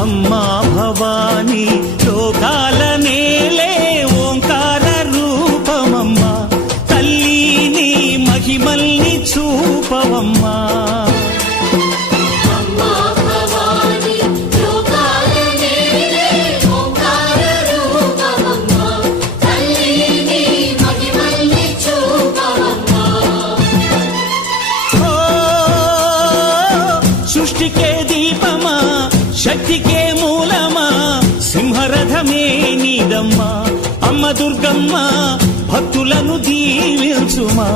అమ్మా భవానీ లోకాల నేలే ఓంకార రూపమమ్మా, తల్లి నీ మహిమల్ని చూపవమ్మా. సృష్టికే దీపమా, శక్తికే మూలమా, సింహరథమే నీదమ్మా. అమ్మ దుర్గమ్మ భక్తులను దీవించుమా.